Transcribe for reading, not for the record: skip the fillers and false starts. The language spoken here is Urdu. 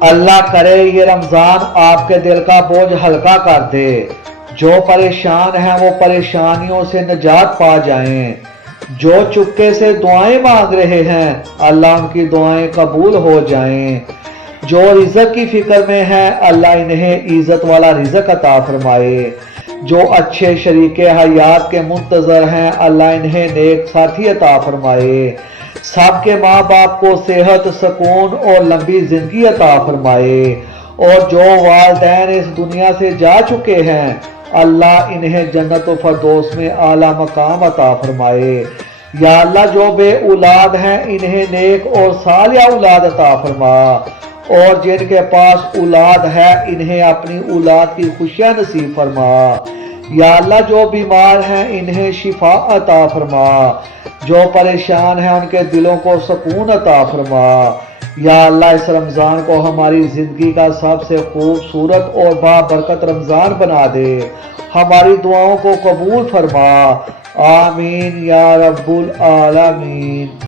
اللہ کرے یہ رمضان آپ کے دل کا بوجھ ہلکا کر دے، جو پریشان ہیں وہ پریشانیوں سے نجات پا جائیں، جو چپکے سے دعائیں مانگ رہے ہیں اللہ ان کی دعائیں قبول ہو جائیں، جو رزق کی فکر میں ہیں اللہ انہیں عزت والا رزق عطا فرمائے، جو اچھے شریک حیات کے منتظر ہیں اللہ انہیں نیک ساتھی عطا فرمائے، سب کے ماں باپ کو صحت، سکون اور لمبی زندگی عطا فرمائے، اور جو والدین اس دنیا سے جا چکے ہیں اللہ انہیں جنت و فردوس میں اعلیٰ مقام عطا فرمائے۔ یا اللہ جو بے اولاد ہیں انہیں نیک اور صالح اولاد عطا فرما، اور جن کے پاس اولاد ہے انہیں اپنی اولاد کی خوشیاں نصیب فرما۔ یا اللہ جو بیمار ہیں انہیں شفا عطا فرما، جو پریشان ہیں ان کے دلوں کو سکون عطا فرما۔ یا اللہ اس رمضان کو ہماری زندگی کا سب سے خوبصورت اور بابرکت رمضان بنا دے، ہماری دعاؤں کو قبول فرما، آمین یا رب العالمین۔